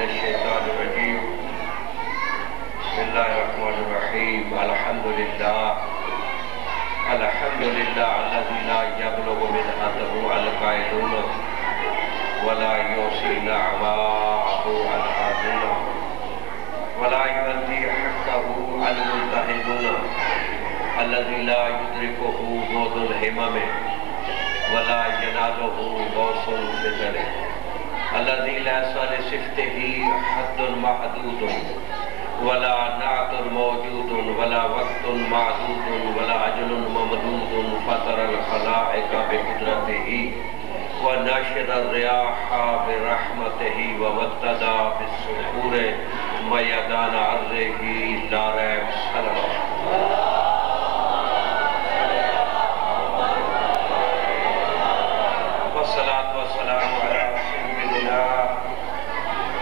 من الشیطان الرجیم بسم اللہ الرحمن الرحیم الحمدللہ الذی لا یبلغ منحته القائلون ولا یوصی نعماءه الحاضرون ولا یؤدی حقه المجتہدون الذی لا یدرکه بعد الہمم ولا يناله غوث الفضل الذي ليس لصفته حد محدود ولا نعت موجود ولا وقت معدود ولا أجل ممدود فطر الخلائق بقدرته ونشر الرياح برحمته وابتدى بالسحور ميدان عرضه لا ريب صلوات والصلاة والسلام على سيدنا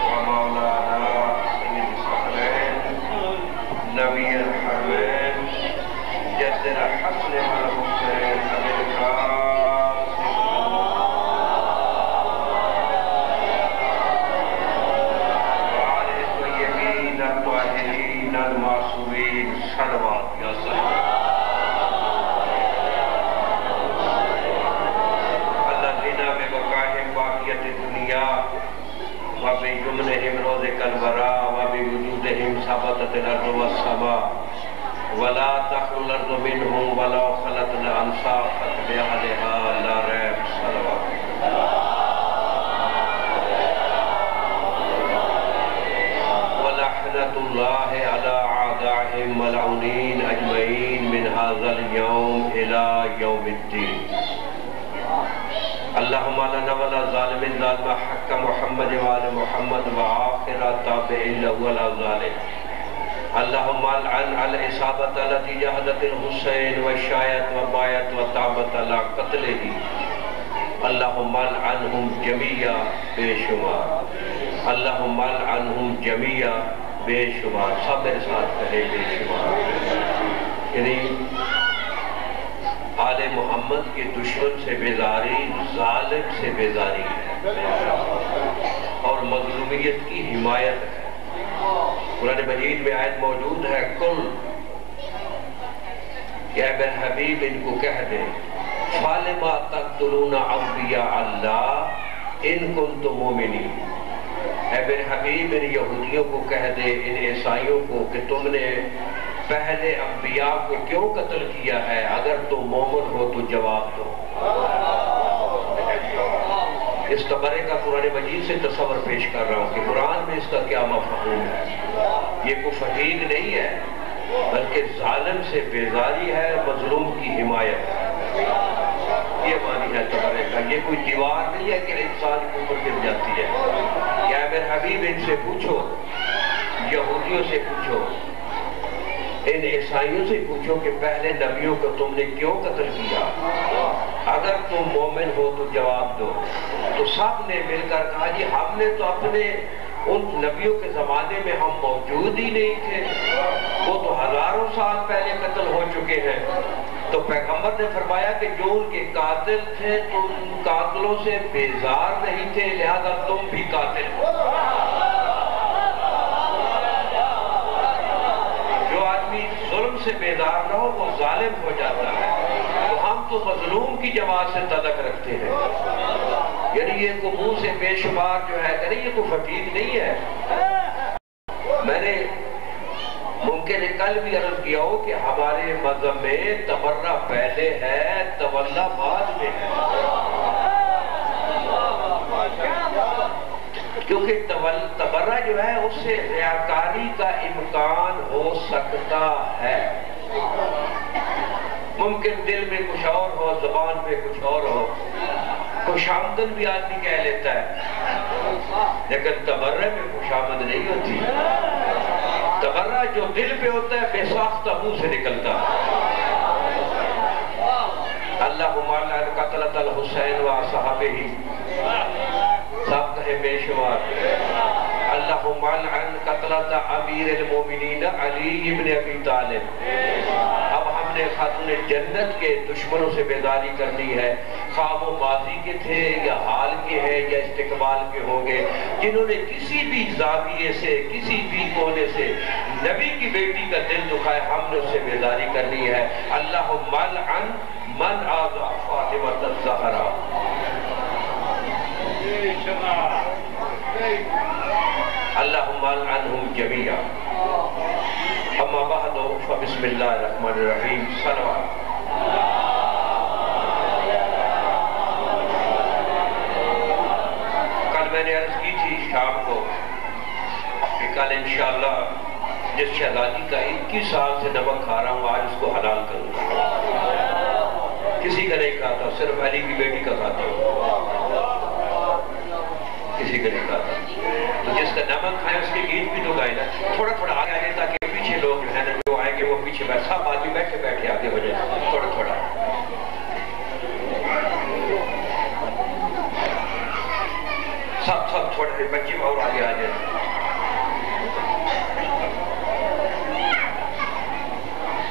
ومولانا سيد الثقلين نبي الحرمين جد الحسن والحسين أبي القاسم وعلى الطيبين الطاهرين المعصومين صلوات يا صاحب وبجملهم رزق الورى وبوجودهم ثبتت الأرض والسماء ولا تخلو الأرض منهم ولو خلت الأنصافت بأهلها لا ريب صلوات ولعنة الله على أعدائهم ملعونين أجمعين من هذا اليوم إلى يوم الدين اللهم لنا ولا ظالم ظالم حق محمد وآل محمد وآخر تابع له ولا ظالم اللهم لعن على الإصابة التي جهدت الحسين والشايت وبايت وتعبت على قتله اللهم لعنهم جميعا بے شمار اللهم لعنهم جميعا بے شمار سب میرے ساتھ کہے بے شمار یعنی آل محمد کے دشمن سے بیزاری ظالم سے بیزاری ہے اور مظلومیت کی حمایت ہے قرآن مجید میں آیت موجود ہے کل کہ اے میرے حبیب ان کو کہہ دیں فَالِمَا تَقْتُلُونَ عَنْبِيَا اللَّهِ إِن كُنْتُم مُؤْمِنِينَ اے میرے حبیب ان یہودیوں کو کہہ دے ان عیسائیوں کو کہ تم نے پہلے انبیاء کو کیوں قتل کیا ہے اگر تم مومن ہو تو جواب دو اس تبرے کا قرآن مجید سے تصور پیش کر رہا ہوں کہ قرآن میں اس کا کیا مفہوم ہے یہ کوئی فتیق نہیں ہے بلکہ ظالم سے بیزاری ہے مظلوم کی حمایت ہے یہ معنی ہے تبرے کا یہ کوئی دیوار نہیں ہے کہ انسان کے اوپر گر جاتی ہے کیا میرے حبیب ان سے پوچھو یہودیوں سے پوچھو ان عیسائیوں سے پوچھو کہ پہلے نبیوں کو تم نے کیوں قتل کیا اگر تم مومن ہو تو جواب دو تو سب نے مل کر کہا جی ہم نے تو اپنے ان نبیوں کے زمانے میں ہم موجود ہی نہیں تھے وہ تو ہزاروں سال پہلے قتل ہو چکے ہیں تو پیغمبر نے فرمایا کہ جو ان کے قاتل تھے تم قاتلوں سے بیزار نہیں تھے لہذا تم بھی قاتل ہو سے بیدار نہ ہو وہ ظالم ہو جاتا ہے تو ہم تو مظلوم کی جماعت سے تعلق رکھتے ہیں یعنی یہ کو منہ سے بے شمار جو ہے کہ یہ کوئی فتیق نہیں ہے میں نے ممکن کل بھی عرض کیا ہو کہ ہمارے مذہب میں تبرہ پہلے ہے تولا بعد میں ہے کیونکہ تبرہ جو ہے اس سے ریاکاری کا امکان ہو سکتا ہے ممکن دل میں کچھ اور ہو زبان پہ کچھ اور ہو خوش آمدن بھی آدمی کہہ لیتا ہے لیکن تبرہ میں خوش آمد نہیں ہوتی تبرہ جو دل پہ ہوتا ہے بے ساختہ منہ سے نکلتا اللہم لعن قتلۃ الحسین و صحابہ سب کہے بے شمار اللہم لعن قتلۃ امیر المومنین علی ابن ابی طالب اب ہم نے خاتون جنت کے دشمنوں سے بیداری کرنی ہے خواہ وہ ماضی کے تھے یا حال کے ہیں یا استقبال کے ہوں گے، جنہوں نے کسی بھی زاویے سے کسی بھی کونے سے نبی کی بیٹی کا دل دکھائے، ہم نے اس سے بیزاری کرنی ہے۔ اللہم لعن من آذى فاطمة الزہرا۔ اللہم لعنہم جمیعا۔ اما بعد فبسم اللہ الرحمن الرحیم۔ صلوات۔ کل میں نے عرض کی تھی شام کو کہ کل انشاءاللہ جس شہزادی کا 21 سال سے نمک کھا رہا ہوں آج اس کو حلال کروں گا۔ کسی کا نہیں کھاتا، صرف علی کی بیٹی کا کھاتا ہوں، کسی کا نہیں کھاتا۔ تو جس کا نمک کھائے اس کے گیت بھی تو گائے نا، تھوڑا تھوڑا آگے آگے تاکہ پیچھے لوگ جو ہے نا جو آئیں گے وہ پیچھے بیٹھ، سب آدمی بیٹھے بیٹھے آگے ہو جائے، تھوڑا تھوڑا۔ سب تھوڑے بچے اور آگے آ جائیں۔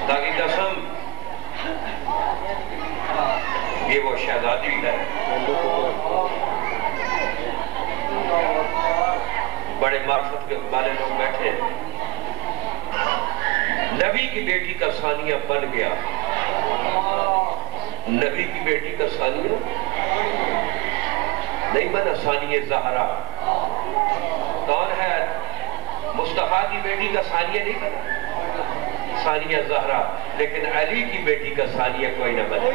تاکہ قسم یہ وہ شہزادی ہے، بڑے معرفت کے والے لوگ بیٹھے، نبی کی بیٹی کا ثانیہ بن گیا، نبی کی بیٹی کا ثانیہ نہیں بنا، ثانیہ زہرا۔ کون ہے؟ مصطفیٰ کی بیٹی کا ثانیہ نہیں بنا، ثانیہ زہرا، لیکن علی کی بیٹی کا ثانیہ کوئی نہ بنے۔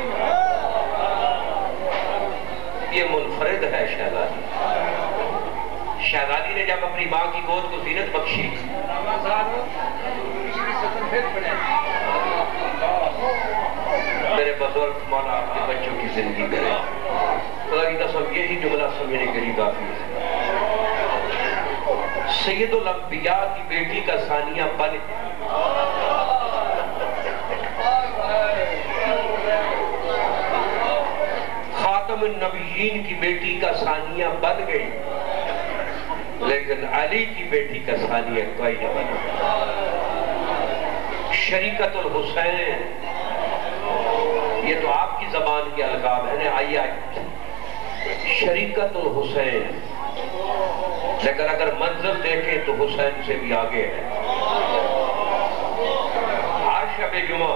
یہ منفرد ہے شہزادی۔ شہزادی نے جب اپنی ماں کی گود کو زینت بخشی، میرے بزرگ مولا آپ کے بچوں کی زندگی کرے، خدا کی قسم یہی جملہ سمجھنے کے لیے کافی ہے۔ سید الانبیاء کی بیٹی کا ثانیہ بن خاتم النبیین کی بیٹی کا ثانیہ بن گئی، لیکن علی کی بیٹی کا ثانیہ کوئی نہ بنا۔ شریکت الحسین، یہ تو آپ کی زبان کے القاب ہے نا، آئیے شریکت الحسین، لیکن اگر منظر دیکھیں تو حسین سے بھی آگے ہے۔ ہر شب جمعہ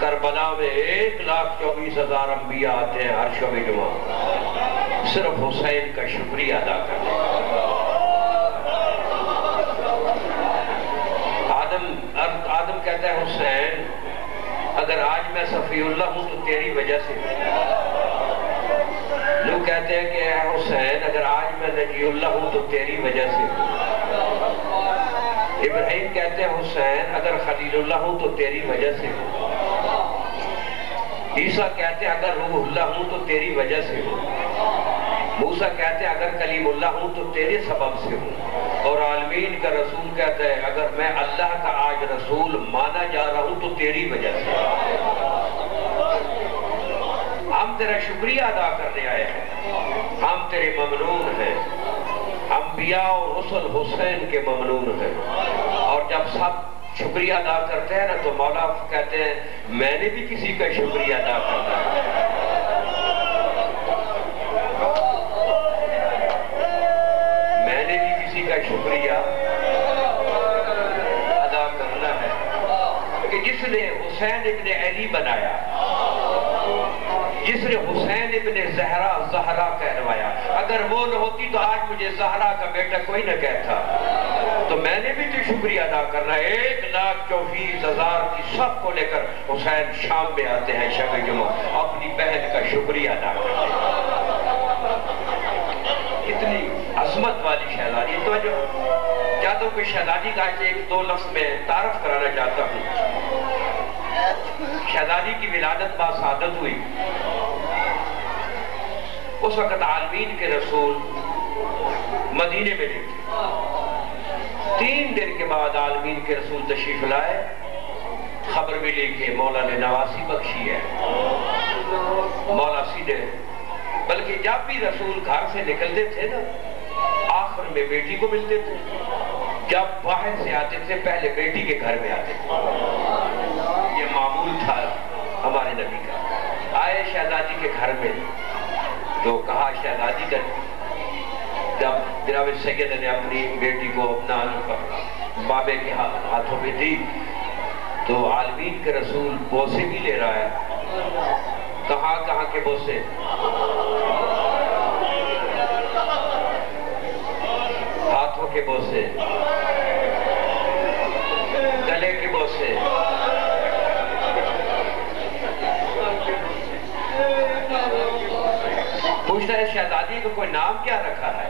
کربلا میں 1,24,000 انبیاء آتے ہیں، ہر شب جمعہ صرف حسین کا شکریہ ادا کرنے۔ آدم کہتا ہے حسین اگر آج میں صفی اللہ ہوں تو تیری وجہ سے ہوں۔ لوگ کہتے ہیں کہ اے حسین اگر آج میں نجی اللہ ہوں تو تیری وجہ سے ہوں۔ ابراہیم کہتے ہیں حسین اگر خلیل اللہ ہوں تو تیری وجہ سے ہوں۔ عیسیٰ کہتے ہیں اگر روح اللہ ہوں تو تیری وجہ سے ہوں۔ موسیٰ کہتے ہیں اگر کلیم اللہ ہوں تو تیرے سبب سے ہوں۔ اور عالمین کا رسول کہتا ہے اگر میں اللہ کا آج رسول مانا جا رہا ہوں تو تیری وجہ سے۔ ہم تیرا شکریہ ادا کرنے آئے ہیں، ہم تیرے ممنون ہیں، انبیاء اور رسل حسین کے ممنون ہیں۔ اور جب سب شکریہ ادا کرتے ہیں نا تو مولا کہتے ہیں میں نے بھی کسی کا شکریہ ادا کرنا ہے۔ میں نے بھی کسی کا شکریہ ادا کرنا ہے کہ جس نے حسین ابن علی بنایا، جس نے حسین ابن زہرا کہلوایا، اگر وہ نہ ہوتی تو آج مجھے زہرا کا بیٹا کوئی نہ کہتا۔ تو میں نے بھی تو شکریہ ادا کرنا ہے۔ 1,24,000 کی سب کو لے کر حسین شام میں آتے ہیں شب جمعہ اپنی بہن کا شکریہ ادا کرتے ہیں۔ اتنی عظمت والی شہزادی، تو جو چاہتا ہوں کہ شہزادی کا ایک دو لفظ میں تعارف کرانا چاہتا ہوں۔ شہزادی کی ولادت باسعادت ہوئی، اس وقت عالمین کے رسول مدینے میں نہیں تھے۔ 3 دن کے بعد عالمین کے رسول تشریف لائے، خبر ملی کہ مولا نے نواسی بخشی ہے۔ مولا سیدھے، بلکہ جب بھی رسول گھر سے نکلتے تھے نا آخر میں بیٹی کو ملتے تھے، جب باہر سے آتے تھے پہلے بیٹی کے گھر میں آتے تھے۔ یہ معمول تھا ہمارے نبی کا۔ آئے شہزادی کے گھر میں تو کہا شہزادی کا جب جناب سید نے اپنی بیٹی کو اپنا بابے کے ہاتھوں پہ دی تو عالمین کے رسول بوسے بھی لے رہا ہے. کہاں کہاں کے بوسے؟ ہاتھوں کے بوسے، گلے کے بوسے. پوچھتا ہے شہزادی کو کوئی نام کیا رکھا ہے؟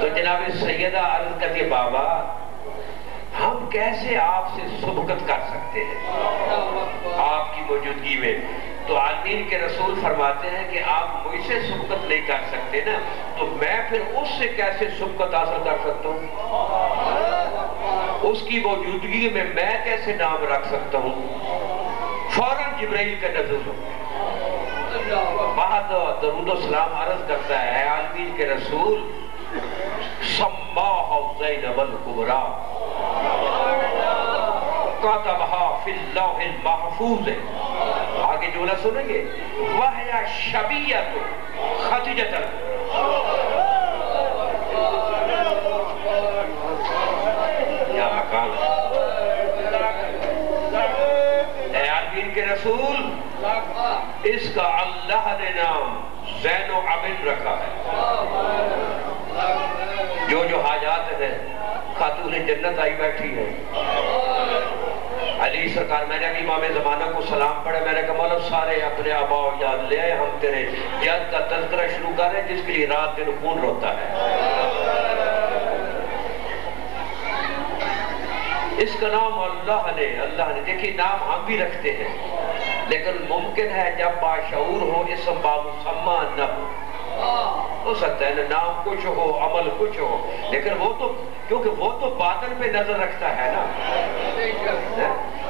تو جناب سیدہ عرض کرتی ہے بابا ہم کیسے آپ سے سبقت کر سکتے ہیں آپ کی موجودگی میں. تو عالمین کے رسول فرماتے ہیں کہ آپ مجھ سے سبقت نہیں کر سکتے نا تو میں پھر اس سے کیسے سبقت حاصل کر سکتا ہوں؟ اس کی موجودگی میں کیسے نام رکھ سکتا ہوں؟ فوراً جبرائیل کا نزول ہو بعد درود و سلام عرض کرتا ہے اے عالمین کے رسول سماہ زینب الکبریٰ کاتبہا فی اللوح المحفوظ. آگے جملہ سنیں گے وَهِيَ شَبِيَّةٌ خَدِیجَةً. کیا مقام ہے اے عالمین کے رسول، اس کا اللہ نے نام زین و عبد رکھا ہے. جو حاجات ہیں خاتون جنت آئی بیٹھی ہے. علی سرکار میں نے ابھی امام زمانہ کو سلام پڑھا، میں نے کہا مولا سارے اپنے آبا و اجداد لے آئے، ہم تیرے جد کا تذکرہ شروع کر رہے ہیں جس کے لیے رات دن خون روتا ہے. اس کا نام اللہ نے دیکھیں نام ہم بھی رکھتے ہیں لیکن ممکن ہے جب باشعور ہو اسم بامسمہ نہ ہو سکتا ہے نام کچھ ہو عمل کچھ ہو لیکن وہ تو کیونکہ وہ تو باطن پہ نظر رکھتا ہے نا.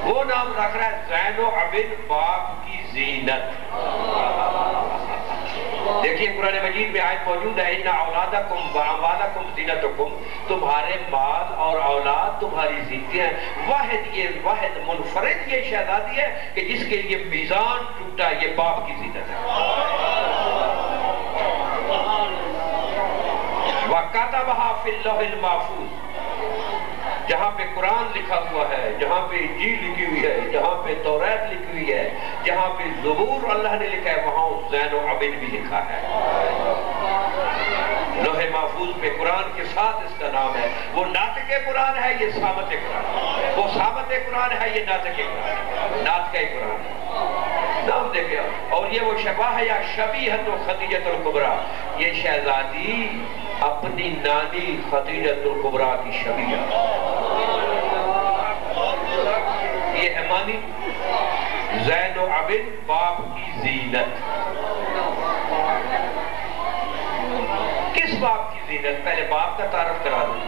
وہ نام رکھ رہا ہے زین و عبد باپ کی زینت. دیکھیے قرآن مجید میں آیت موجود ہے ان اولادکم و اموالکم زینتکم، تمہارے مال اور اولاد تمہاری زینتیں ہیں. واحد منفرد یہ شہزادی ہے کہ جس کے لیے میزان ٹوٹا، یہ باپ کی زینت ہے. وَكَتَبَهَا فِي اللَّوْحِ الْمَحْفُوظِ. جہاں پہ قرآن لکھا ہوا ہے، جہاں پہ انجیل لکھی ہوئی ہے، جہاں پہ توریت لکھی ہوئی ہے، جہاں پہ زبور اللہ نے لکھا ہے وہاں زین و عبد بھی لکھا ہے. لوح محفوظ پہ قرآن کے ساتھ اس کا نام ہے. وہ ناطق قرآن ہے، یہ صامت قرآن. وہ صامت قرآن ہے، یہ ناطق قرآن. ناطق قرآن نام دیکھیں. اور یہ وہ شباہ یا شبیہۃ خدیجۃ الکبریٰ، یہ شہزادی اپنی نانی خدیجۃ الکبریٰ کی شبیہ. یہ ہے معنی زین و عبد باپ کی زینت. کس باپ کی زینت؟ پہلے باپ کا تعارف کرا دوں.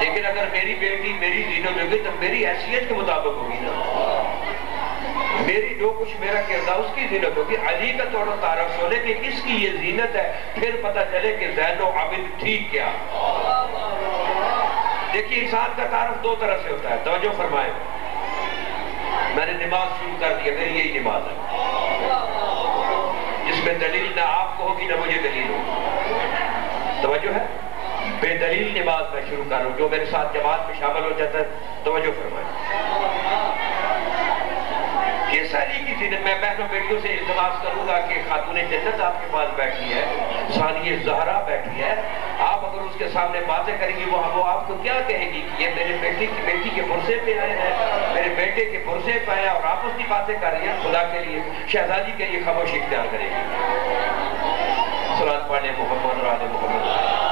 لیکن اگر میری بیٹی میری زینت ہوگی تو میری حیثیت کے مطابق ہوگی نا. میری جو کچھ میرا کردار اس کی زینت ہوگی. علی کا تھوڑا تعارف سنے کہ اس کی یہ زینت ہے، پھر پتہ چلے کہ زین و عبد ٹھیک کیا. دیکھیے انسان کا تعارف دو طرح سے ہوتا ہے. توجہ فرمائیں. میں نے نماز شروع کر دیا، میری یہی نماز ہے جس میں دلیل نہ آپ کو ہوگی نہ مجھے دلیل ہوگی. توجہ ہے. بے دلیل نماز میں شروع کر رہا ہوں. جو میرے ساتھ جماعت میں شامل ہو جاتا ہے توجہ فرمائیں. کس علی کی زینت؟ میں بہنوں بیٹیوں سے التماس کروں گا کہ خاتون جنت آپ کے پاس بیٹھی ہے، ثانیہ زہرا بیٹھی ہے. آپ اگر اس کے سامنے باتیں کریں گی وہ آپ کو کیا کہے گی کہ یہ میرے بیٹی کے پرسے پہ آئے ہیں، میرے بیٹے کے پرسے پہ آئے اور آپ اس کی باتیں کر رہی ہیں. خدا کے لیے شہزادی کے لیے خاموشی اختیار کرے گی. صلوات پڑھیں محمد اور آل محمد.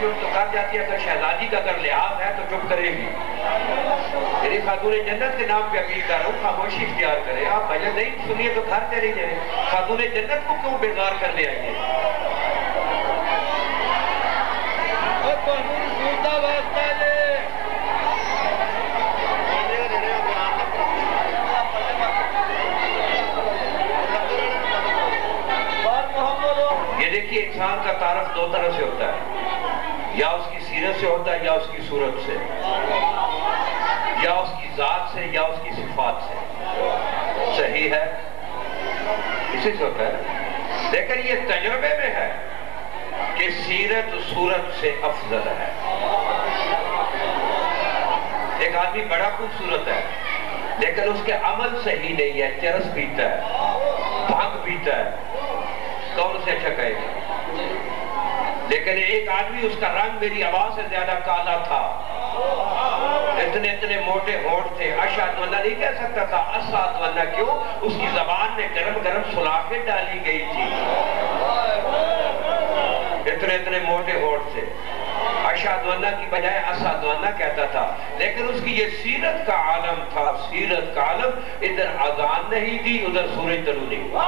چپ تو کر جاتی ہے، اگر شہزادی کا اگر لحاظ ہے تو چپ کرے گی. میری خاتون جنت کے نام پہ اپیل کر رہا ہوں خاموشی اختیار کرے. آپ بھجن نہیں سنیے تو گھر چلے جائیں. خاتون جنت کو کیوں بیزار کرنے آئیں گے؟ یہ دیکھیے انسان کا تعارف دو طرح سے ہوتا ہے، یا اس کی سیرت سے ہوتا ہے یا اس کی صورت سے، یا اس کی ذات سے یا اس کی صفات سے، صحیح ہے، اسی سے ہوتا ہے۔ لیکن یہ تجربے میں ہے کہ سیرت صورت سے افضل ہے۔ ایک آدمی بڑا خوبصورت ہے لیکن اس کے عمل صحیح نہیں ہے، چرس پیتا ہے، بھنگ پیتا ہے، کون اسے اچھا کہے گا؟ لیکن ایک آدمی، اس کا رنگ میری آواز سے زیادہ کالا تھا، اتنے موٹے ہونٹ تھے، اشہد واللہ نہیں کہہ سکتا تھا، اسعد واللہ کیوں؟ اس کی زبان میں گرم گرم سلاخیں ڈالی گئی تھی، اتنے موٹے ہونٹ تھے، اشہد واللہ کی بجائے اسعد واللہ کہتا تھا۔ لیکن اس کی یہ سیرت کا عالم تھا، سیرت کا عالم، ادھر اذان نہیں دی، ادھر سورج طلوع نہیں ہوا۔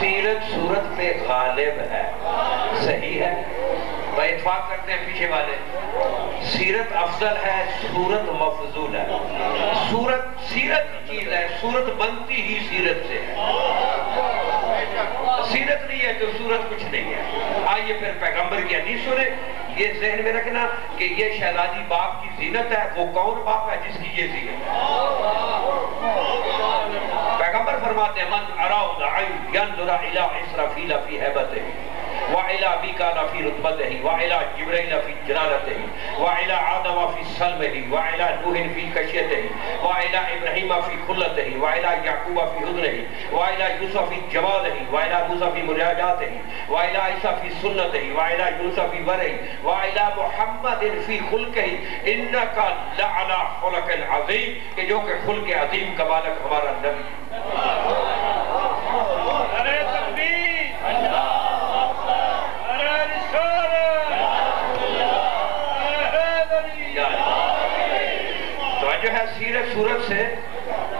سیرت صورت پہ غالب ہے، صحیح ہے، بھائی اتفاق کرتے ہیں پیچھے والے، سیرت افضل ہے، صورت مفضول ہے۔ سیرت چیز ہے، صورت بنتی ہی سیرت سے ہے، سیرت نہیں ہے تو صورت کچھ نہیں ہے۔ آئیے پھر پیغمبر کی حدیث سنیں، یہ ذہن میں رکھنا کہ یہ شہزادی باپ کی زینت ہے، وہ کون باپ ہے جس کی یہ زینت ہے؟ پیغمبر فرماتے ہیں من اراؤ العین ینظر الی اسرافیل فی ہیبتہ وَإِلَى مِيكَالَ فِي رُتْبَتِهِ وَإِلَى جِبْرَيْلَ فِي جَلَالَتِهِ وَإِلَى آدَمَ فِي صَلْبِهِ وَإِلَى نُوحٍ فِي کَشِیَتِهِ وَإِلَى إِبْرَاہِیمَ فِي خُلَّتِهِ وَإِلَى یعقوبَ فِی حُزْنِهِ وَإِلَى یوسف فِی جَمَالِهِ وَإِلَى موسیٰ فِی مناجاتِهِ وَإِلَى عیسیٰ فِی سُنَّتِهِ وَإِلَى یونس فِی ورعِهِ وَإِلَى محمد فِی خُلقِهِ إِنَّکَ لَعَلَى خُلُقٍ عَظِیمٍ، کہ جو کہ خلق عظیم کا مالک ہمارا نبی۔ جو ہے سیرت صورت سے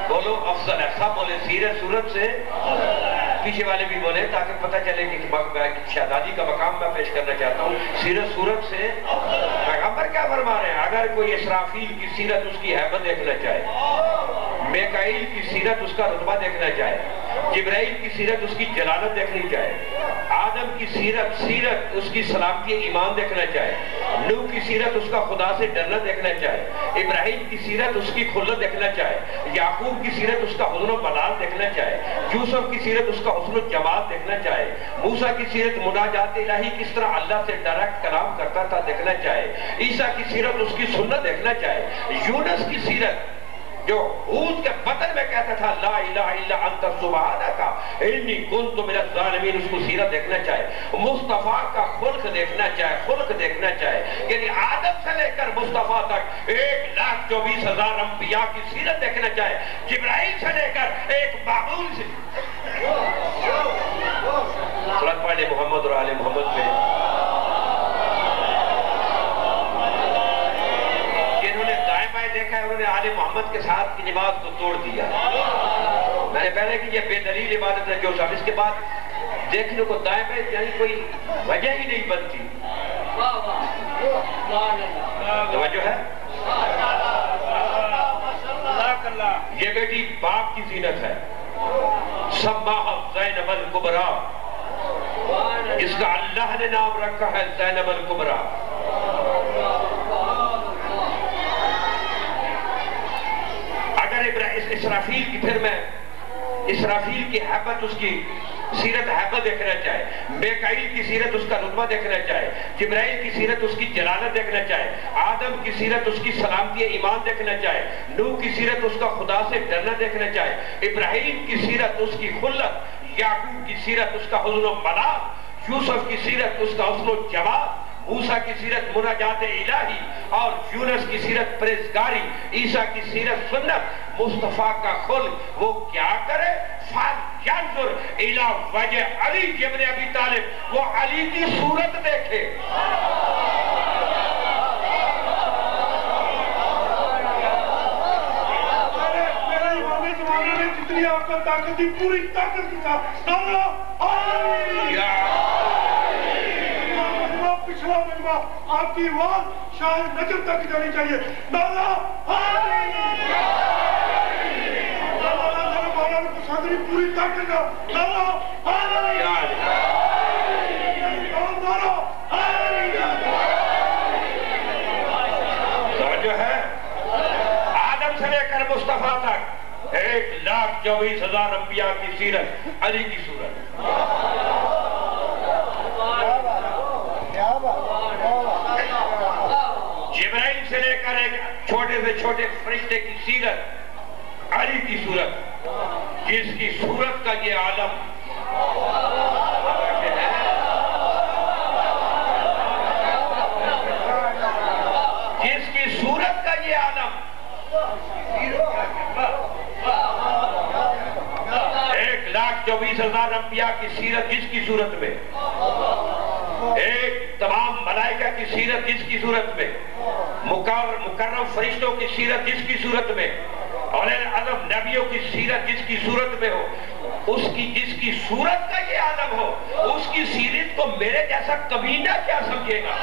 بولو افضل ہے، سب بولے سیرت صورت سے، پیچھے والے بھی بولے تاکہ پتہ چلے کہ شہزادی کا مقام میں پیش کرنا چاہتا ہوں۔ سیرت صورت سے پیغمبر کیا فرما رہے ہیں؟ اگر کوئی اسرافیل کی سیرت اس کی حیبت دیکھنا چاہے، میکائیل کی سیرت اس کا رتبہ دیکھنا چاہے، جبرائیل کی سیرت اس کی جلالت دیکھنی چاہے، آدم کی سیرت اس کی سلامتی ایمان دیکھنا چاہے، نوح کی سیرت اس کا خدا سے ڈرنا دیکھنا چاہے، ابراہیم کی سیرت اس کی خلت دیکھنا چاہے، یعقوب کی سیرت اس کا حسن و بلال دیکھنا چاہے، یوسف کی سیرت اس کا حسن و جمال دیکھنا چاہے، موسیٰ کی سیرت مناجات الہی کس طرح اللہ سے ڈائریکٹ کلام کرتا تھا دیکھنا چاہے، عیسیٰ کی سیرت اس کی سنت دیکھنا چاہے، یونس کی سیرت جو حوت کے بطن میں کہتا تھا لا الہ الا انت سبحانک انی کنت من الظالمین، اس کو سیرت دیکھنا چاہے، مصطفیٰ کا خلق دیکھنا چاہے، یعنی آدم سے لے کر مصطفیٰ تک 1,24,000 انبیاء کی سیرت دیکھنا چاہے، جبرائیل سے لے کر ایک معمول سے صلوات پڑھیں محمد اور آل محمد پہ۔ دیکھا ہے انہوں نے آل محمد کے ساتھ کی نماز کو توڑ دیا۔ میں نے پہلے کہ یہ بے دلیل عبادت ہے جو سب، اس کے بعد دیکھنے کو دائیں بائیں یعنی کوئی وجہ ہی نہیں بنتی۔ توجہ ہے؟ یہ بیٹی باپ کی زینت ہے، سماہا زینب الکبریٰ، جس کا اللہ نے نام رکھا ہے زینب الکبریٰ۔ اسرافیل کی پھر میں اسرافیل کی حیبت، اس کی سیرت حیبت دیکھنا چاہے، میکائیل کی سیرت اس کا رتبہ دیکھنا چاہے، جبرائیل کی سیرت اس کی جلالت دیکھنا چاہے، آدم کی سیرت اس کی سلامتی ایمان دیکھنا چاہے، نوح کی سیرت اس کا خدا سے ڈرنا دیکھنا چاہے، ابراہیم کی سیرت اس کی خلت، یعقوب کی سیرت اس کا حسن و بلاغت، یوسف کی سیرت اس کا حسن و جمال، موسیٰ کی سیرت مناجات الہی اور یونس کی سیرت پرہیزگاری، عیسیٰ کی سیرت سنت، مصطفیٰ کا خلق، وہ کیا کرے؟ فَلْيَنْظُرْ إِلَىٰ وَجْهِ عَلِيِّ ابْنِ أَبِي طَالِبٍ، وہ علی کی صورت دیکھے۔ میرے امام زمانے میں جتنی آپ کا طاقت تھی پوری طاقت کے ساتھ پچھلا مجمع آپ کی آواز شاہ نجم تک جانی چاہیے۔ نعرہ حیدری! کی پوری طاقت کا نعرہ حیدری! نعرہ حیدری! جو ہے آدم سے لے کر مصطفیٰ تک 1,24,000 انبیاء کی سیرت، علی کی صورت. جبرائیل سے لے کر ایک چھوٹے سے چھوٹے فرشتے کی سیرت، علی کی صورت، جس کی صورت کا یہ عالم جس کی صورت کا یہ عالم 1,24,000 انبیاء کی سیرت جس کی صورت میں، ایک تمام ملائکہ کی سیرت جس کی صورت میں، مکرم فرشتوں کی سیرت جس کی صورت میں، اولے عظم نبیوں کی سیرت جس کی صورت میں ہو، اس کی جس کی صورت کا یہ عالم ہو، اس کی سیرت کو میرے جیسا کمینہ کیا سمجھے گا؟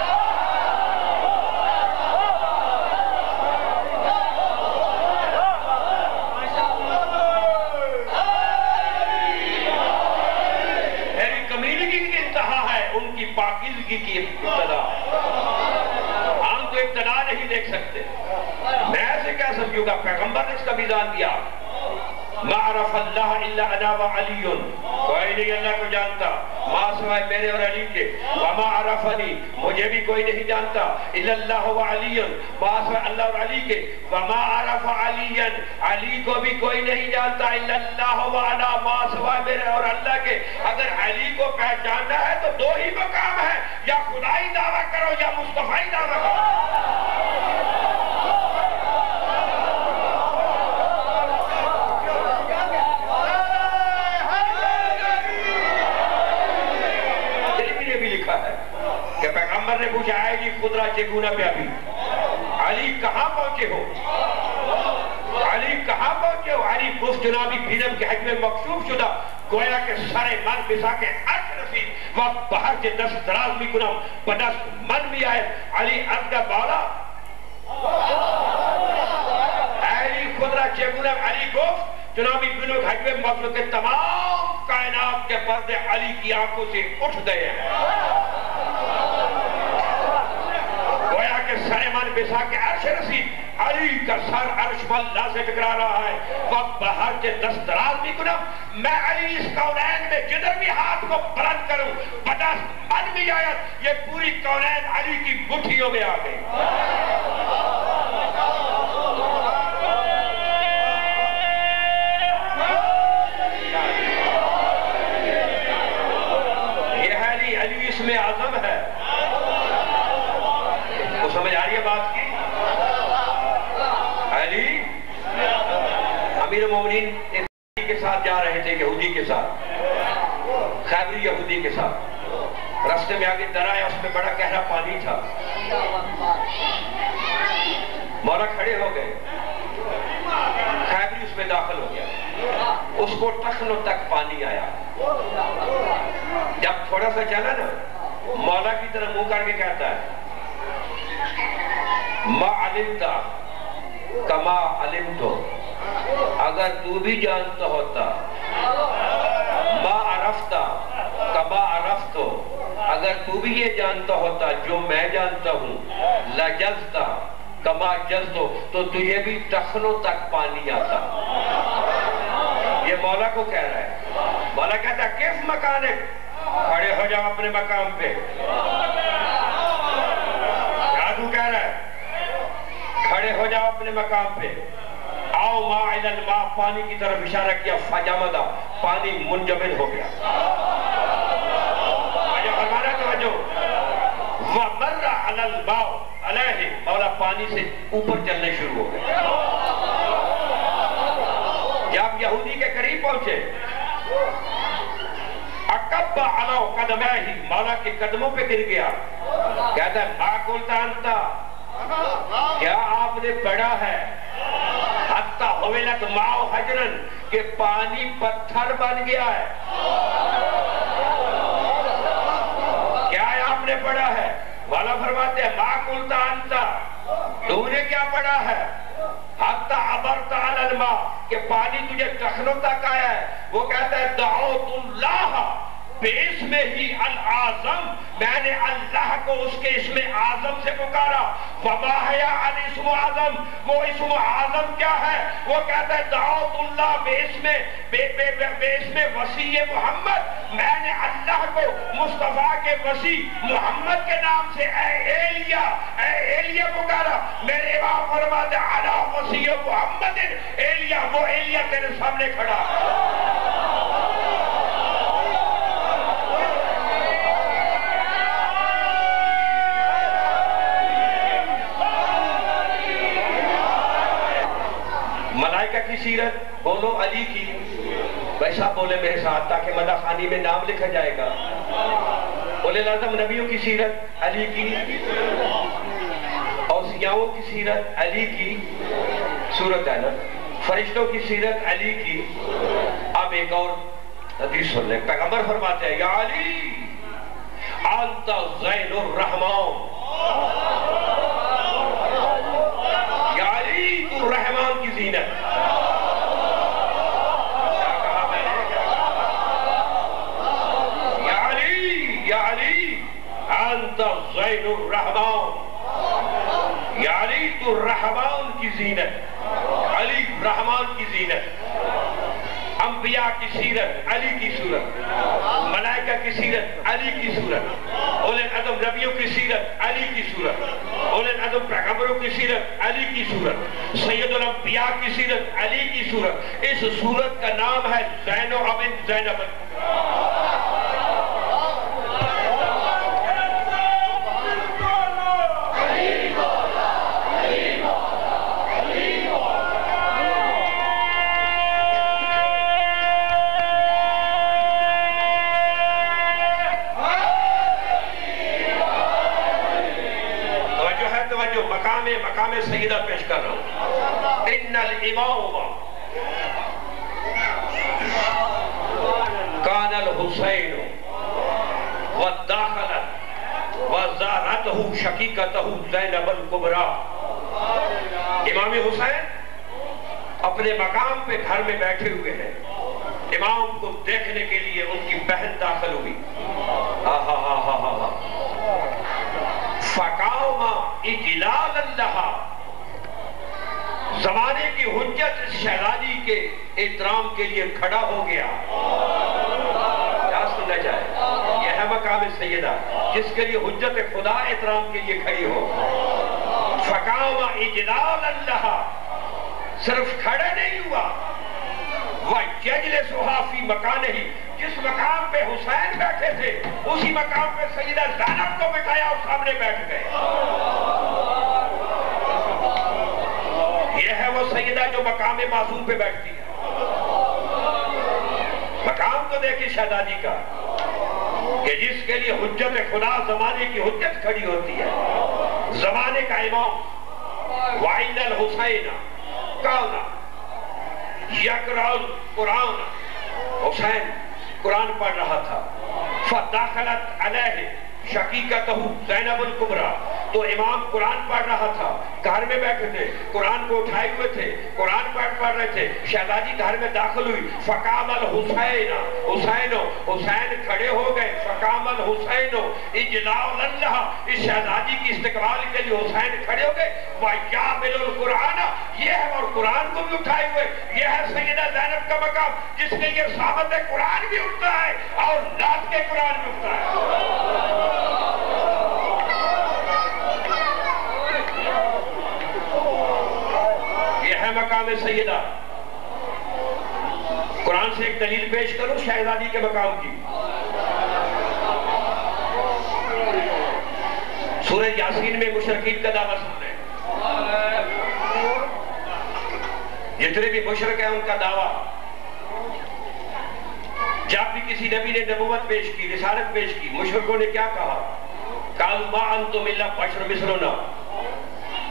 پاکیزگی کی ابتدا، ہم تو ابتدا نہیں دیکھ سکتے. میں ایسے کیا سمجھوں گا؟ پیغمبر نے اس کا میزان دیا، ما عرف اللہ الا انا و علی، کوئی نہیں اللہ کو جانتا ما سوائے میرے اور علی کے، وما عرفنی، مجھے بھی کوئی نہیں جانتا، الا اللہ و علی، ما سوائے اللہ اور علی کے، وما عرف علی، علی کو بھی کوئی نہیں جانتا، الا اللہ و انا، ما سوائے میرے اور اللہ کے. اگر علی کو پہچاننا ہے تو دو ہی مقام ہے، یا خدائی دعویٰ کرو یا مصطفی دعویٰ کرو. پیغمبر نے پوچھا ہے جی خدرہ چگونہ پیابی، علی کہاں پہنچے ہو؟ علی کہاں پہنچے ہو؟ علی گفت جنابی بینم کے حج میں مکشوف شدہ، گویا کہ سارے من بسا کے عرش رسید، وقت بہر کے دست دراز بھی کنم بدست من بھی آئے. علی عرض کا بالا، علی خدرہ چگونہ، علی گفت جنابی بینم کے حج میں مکشوف کے تمام کائنات کے پردے علی کی آنکھوں سے اٹھ گئے ہیں. گویا کہ سر من بسا کے عرش رسید، علی کا سر عرش واللہ سے ٹکرا رہا ہے. وقت بہر کے دست دراز بھی کنم، میں علی اس کونین میں جدھر بھی ہاتھ کو بلند کروں بدست من بھی آیت، یہ پوری کونین علی کی مٹھیوں میں آ گئی. یہ ہے علی، علی اس میں اعظم ہے. وہ سمجھ آ رہی ہے بات کی؟ علی امیر المومنین ایک کے ساتھ جا رہے تھے، یہودی کے ساتھ، خیبری یہودی کے ساتھ. راستے میں آگے درہ ہے، اس میں بڑا گہرا پانی تھا. مولا کھڑے ہو گئے، خیبری اس میں داخل ہو گیا، اس کو ٹخنوں تک پانی آیا. جب تھوڑا سا چلا نا، مولا کی طرح منہ کر کے کہتا ہے ما علمتا کما علمتو، اگر تو بھی جانتا ہوتا، ما عرفتا کما عرفتو، اگر تو بھی یہ جانتا ہوتا جو میں جانتا ہوں، لجزتا کما جزتو، تو تجھے بھی ٹخنوں تک پانی آتا. یہ مولا کو کہہ رہا ہے. مولا کہتا ہے کیف مکانک، کھڑے ہو جاؤ اپنے مقام پہ. جادو کہہ رہا ہے کھڑے ہو جاؤ اپنے مقام پہ. آؤ ما علی الماء، پانی کی طرف اشارہ کیا، فجمدہ، پانی منجمد ہو گیا. ہمارا توجہ، وَمَرَّ عَلَى الْمَاءِ عَلَيْهِ، مولا پانی سے اوپر چلنے شروع ہو گئے. جب یہودی کے قریب پہنچے، اکب علی قدمہ، مولا کے قدموں پہ گر گیا. کہتا ہے ما قلت انت، کیا آپ نے پڑھا ہے حتی حولت ماء حجرن، کہ پانی پتھر بن گیا ہے؟ کیا آپ نے پڑھا ہے؟ مولا فرماتے ہیں ما قلت انت، تو نے کیا پڑھا ہے؟ حتی عبرت علی الماء، کہ پانی تجھے ٹخنوں تک آیا ہے؟ وہ کہتا ہے دعوت اللہ باسم ہی العظم، میں نے اللہ کو اس کے اسم اعظم سے پکارا. وما ہے الاسم اعظم، وہ اسم اعظم کیا ہے؟ وہ کہتا ہے دعوت اللہ باسم وسیع محمد، میں نے اللہ کو مصطفیٰ کے وسیع محمد کے نام سے اے ایلیا پکارا. میرے امام فرماتے ہیں علی وسیع محمد ایلیا، وہ ایلیا تیرے سامنے کھڑا ہے. ملائکہ کی سیرت بولو علی کی، ویسا بولے میرے ساتھ تاکہ مدح خانی میں نام لکھا جائے گا. اولے العزم نبیوں کی سیرت علی کی، اوصیاؤں کی سیرت علی کی صورت ہے نا، فرشتوں کی سیرت علی کی. اب ایک اور حدیث سن لیں. پیغمبر فرماتے ہیں یا علی انت زین الرحمان، یا علی تو رحمان کی زینت. زین الرحمان، یا علی تو رحمان کی زینت، علی رحمان کی زینت. انبیاء کی سیرت علی کی صورت، ملائکہ کی سیرت علی کی صورت، اولے العزم نبیوں کی سیرت علی کی صورت، اولے العزم پیغمبروں کی سیرت علی کی صورت، سید الانبیاء کی سیرت علی کی صورت. اس صورت کا نام ہے زین بن زینب. مقام سیدہ پیش کر رہا ہوں. ان الامام کان الحسین وداخلت وزارتہ شقیقتہ زینب الکبریٰ. امام حسین اپنے مقام پہ گھر میں بیٹھے ہوئے ہیں، امام کو دیکھنے کے لیے ان کی بہن داخل ہوئی. فقام اجلال اللہ، زمانے کی حجت اس شہزادی کے احترام کے لیے کھڑا ہو گیا. کیا سننا چاہے؟ یہ ہے مقام سیدہ جس کے لیے حجت خدا احترام کے لیے کھڑی ہو. فقام اجلال اللہ، صرف کھڑے نہیں ہوا، وَيَجْلِسُهَا فِي مَكَانِهِ، جس مقام پہ حسین بیٹھے تھے اسی مقام پہ سیدہ زینب کو بٹھایا اور سامنے بیٹھ گئے. یہ ہے وہ سیدہ جو مقام معصوم پہ بیٹھتی ہے. مقام تو دیکھیں شہزادی کا کہ جس کے لیے حجت خدا زمانے کی حجت کھڑی ہوتی ہے، زمانے کا امام. وَإِنَّ الْحُسَيْنَ كَانَ یقرأ القرآن، حسین قرآن پڑھ رہا تھا. فدخلت علیہ شقیقتہ زینب الکبریٰ، تو امام قرآن پڑھ رہا تھا، گھر میں بیٹھے تھے، قرآن کو اٹھائے ہوئے تھے، قرآن پڑھ رہے تھے. شہزادی گھر میں داخل ہوئی. فقام الحسین، حسین کھڑے ہو گئے. فقام الحسین اجلال اللہ، اس شہزادی کی استقبال کے لیے حسین کھڑے ہو گئے. وَيَعْمِلُ الْقُرْآنَ، یہ ہے اور قرآن کو بھی اٹھائے ہوئے. یہ ہے سیدہ زینب کا مقام جس کے لیے صحابت قرآن بھی اٹھتا ہے اور نعت کے قرآن بھی اٹھتا ہے. مقام سیدہ. قرآن سے ایک دلیل پیش کروں شہزادی کے مقام کی. سورہ یاسین میں مشرکین کا دعویٰ سنتے ہیں. جتنے بھی مشرک ہیں ان کا دعویٰ، جب بھی کسی نبی نے نبوت پیش کی، رسالت پیش کی، مشرکوں نے کیا کہا؟ قالوا ما انتم الا بشر مثلنا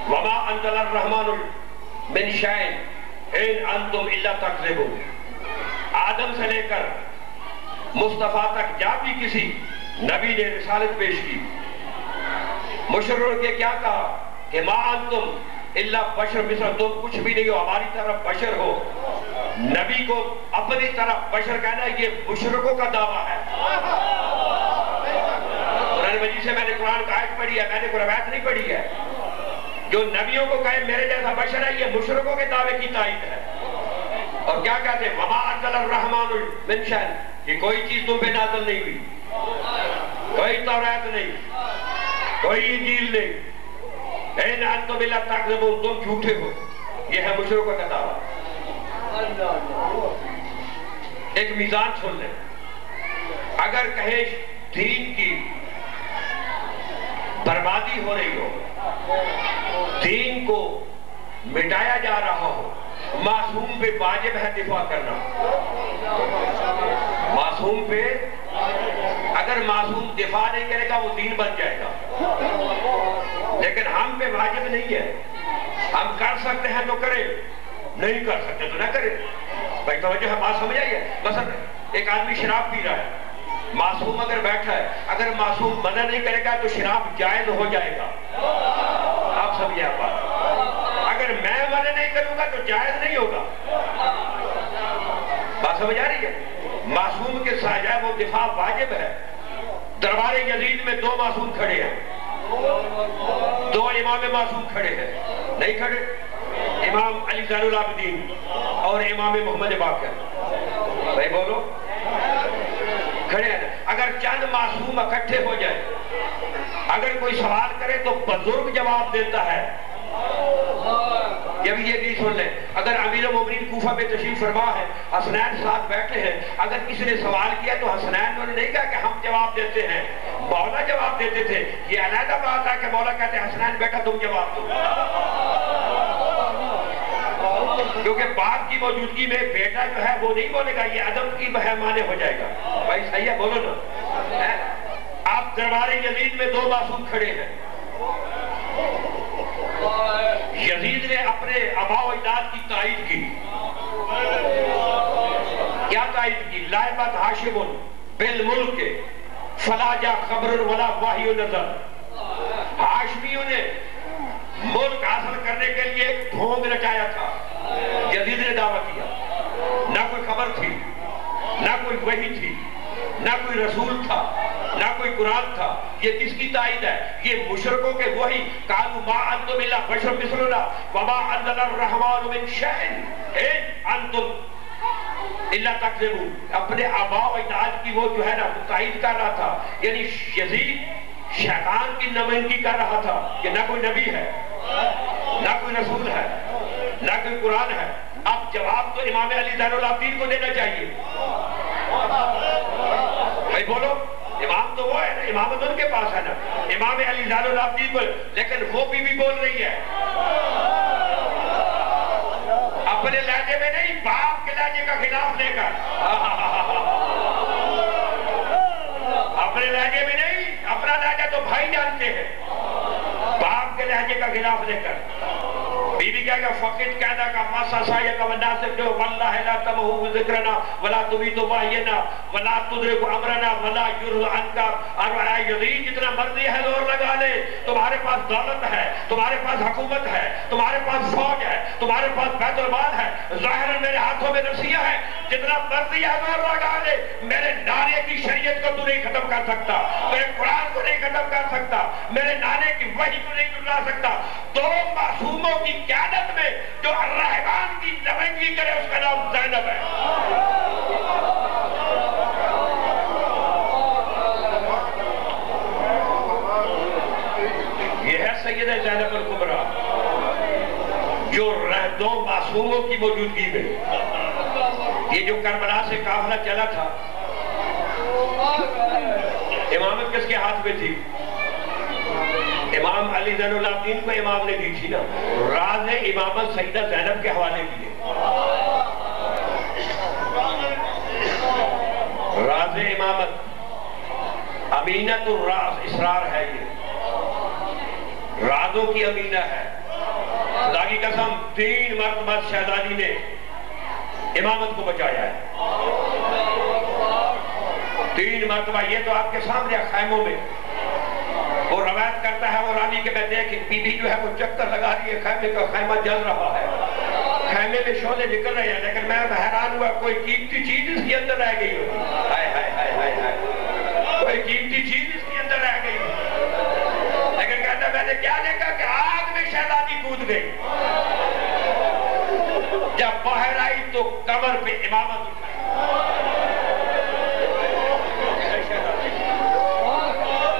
وما انزل الرحمن من شیء ان انتم الا تکذبون. آدم سے لے کر مصطفیٰ تک جب بھی کسی نبی نے رسالت پیش کی، مشرکوں نے کیا کہا کہ ما انتم الا بشر مثل، تم کچھ بھی نہیں ہو، ہماری طرف بشر ہو. نبی کو اپنی طرف بشر کہنا یہ مشرکوں کا دعویٰ ہے. قرآن مجید سے میں نے قرآن کا آیت پڑھی ہے, میں نے کوئی روایت نہیں پڑھی ہے. جو نبیوں کو کہے میرے جیسا بشر ہے, یہ مشرکوں کے دعوے کی تائید ہے. اور کیا کہتے ہیں, وَمَا أَنزَلَ الرَّحْمَنُ مِنْ شَيْءٍ, کہ کوئی چیز تم پہ نازل نہیں ہوئی, کوئی توریت نہیں, کوئی انجیل نہیں, اِنْ أَنْتُمْ إِلَّا تَكْذِبُونَ, تم جھوٹے ہو. یہ ہے مشرکوں کا دعویٰ. ایک میزان چھوڑ لیں. اگر کہیں دین کی بربادی ہو رہی ہو, دین کو مٹایا جا رہا ہو, معصوم پہ واجب ہے دفاع کرنا. معصوم پہ اگر معصوم دفاع نہیں کرے گا وہ دین بن جائے گا. لیکن ہم پہ واجب نہیں ہے. ہم کر سکتے ہیں تو کریں, نہیں کر سکتے تو نہ کریں. بھائی توجہ ہے, بات سمجھ آئی ہے. مثلا ایک آدمی شراب پی رہا ہے, معصوم اگر بیٹھا ہے, اگر معصوم منع نہیں کرے گا تو شراب جائز ہو جائے گا. آپ سمجھے آپ بات. اگر میں منع نہیں کروں گا تو جائز نہیں ہوگا. بات سمجھ آ رہی ہے. معصوم کے ساتھ وہ دفاع واجب ہے. دربار یزید میں 2 معصوم کھڑے ہیں, 2 امام معصوم کھڑے ہیں, نہیں کھڑے, امام علی زین العابدین اور امام محمد باقر. بھائی بولو, کھڑے ہیں. اگر چند معصوم اکٹھے ہو جائے, اگر کوئی سوال کرے تو بزرگ جواب دیتا ہے. یہ بھی سن لیں, اگر امیر المومنین کوفہ میں تشریف فرما ہے, حسنین ساتھ بیٹھے ہیں, اگر کسی نے سوال کیا تو حسنین نے نہیں کہا کہ ہم جواب دیتے ہیں, مولا جواب دیتے تھے. یہ علیحدہ بات ہے کہ مولا کہتے ہیں حسنین بیٹھا تم جواب دو. کیونکہ باپ کی موجودگی میں بیٹا جو ہے وہ نہیں بولے گا, یہ ادب کی مہمانے ہو جائے گا. بھائی صحیح ہے, بولو نا. آپ دربار یزید میں 2 معصوم کھڑے ہیں. یزید نے اپنے آباء و اجداد کی تائید کی. کیا تائید کی؟ لائبت ہاشم بالملک فلا جا خبر ولا واحی نظر. ہاشمیوں نے ملک حاصل کرنے کے لیے ایک ڈھونگ رچایا تھا. یزید نے دعویٰ کیا, نہ کوئی خبر تھی, نہ کوئی وحی تھی, نہ کوئی رسول تھا, نہ کوئی قرآن تھا. یہ کس کی تائید ہے؟ یہ مشرکوں کے وہی قالوا ما انتم الا بشر مثلنا وما انزل الرحمن من شيء ان انتم الا تكذبون. اپنے آباء و اجداد کی وہ جو ہے نا تائید کر رہا تھا. یعنی یزید شیطان کی نمائندگی کر رہا تھا کہ نہ کوئی نبی ہے, نہ کوئی رسول ہے, نہ کوئی قرآن ہے. اب جواب تو امام علی زین العابدین کو دینا چاہیے. بھائی بولو, امام تو وہ ہے نا, امامت ان کے پاس ہے نا, امام علی زین العابدین کو. لیکن وہ بھی بول رہی ہے اپنے لہجے میں نہیں, باپ کے لہجے کا خلاف لے کر. اپنے لہجے میں نہیں, اپنا لہجہ تو بھائی جانتے ہیں, باپ کے لہجے کا خلاف لے کر. بی بی کہا کہ فقط قیدہ کا ماسا سایہ کا مناسب جو واللہ لا تمہو ذکرنا ولا تبیت وحینا ولا تدرک امرنا ولا یرز عنکا. اور اے یزید جتنا مرضی ہے زور لگا لے, تمہارے پاس دولت ہے, تمہارے پاس حکومت ہے, تمہارے پاس فوج ہے, تمہارے پاس بیت المال ہے, ظاہر میرے ہاتھوں میں رسیہ ہے, جتنا مرضی ہے زور لگا لے, میرے نانے کی شریعت کو تو نہیں ختم کر سکتا, میرے قرآن کو نہیں ختم کر سکتا, میرے نانے کی وحی کو نہیں ٹلا سکتا. 2 معصوموں کی قیادت میں جو الرحمن کی نمائندگی کرے اس کا نام زینب ہے. یہ ہے سیدہ زینب الکبریٰ جو 2 معصوموں کی موجودگی میں. یہ جو کربلا سے قافلہ چلا تھا, امامت کس کے ہاتھ میں تھی؟ امام علی زین العابدین کو امام نے دی تھی نا. راز امامت سیدہ زینب کے حوالے کیے. راز امامت امینت الراز اسرار ہے. یہ رازوں کی امینہ ہے. خدا کی قسم 3 مرتبہ شہزادی نے امامت کو بچایا ہے. 3 مرتبہ. یہ تو آپ کے سامنے خیموں میں وہ روایت کرتا ہے وہ رانی کے میں دیکھ بی بی جو ہے وہ چکر لگا رہی ہے, خیمے کا خیمہ جل رہا ہے, خیمے میں شعلے نکل رہے ہیں لیکن میں حیران ہوا کوئی قیمتی چیز اس کے اندر رہ گئی ہوگی. ہائے ہائے ہائے ہائے ہائے, کوئی قیمتی چیز اس کے اندر رہ گئی ہوگی. لیکن کہتا میں نے کیا دیکھا کہ آگ میں شہزادی کود گئی. جب باہر آئی تو کمر پہ امامت اٹھائی.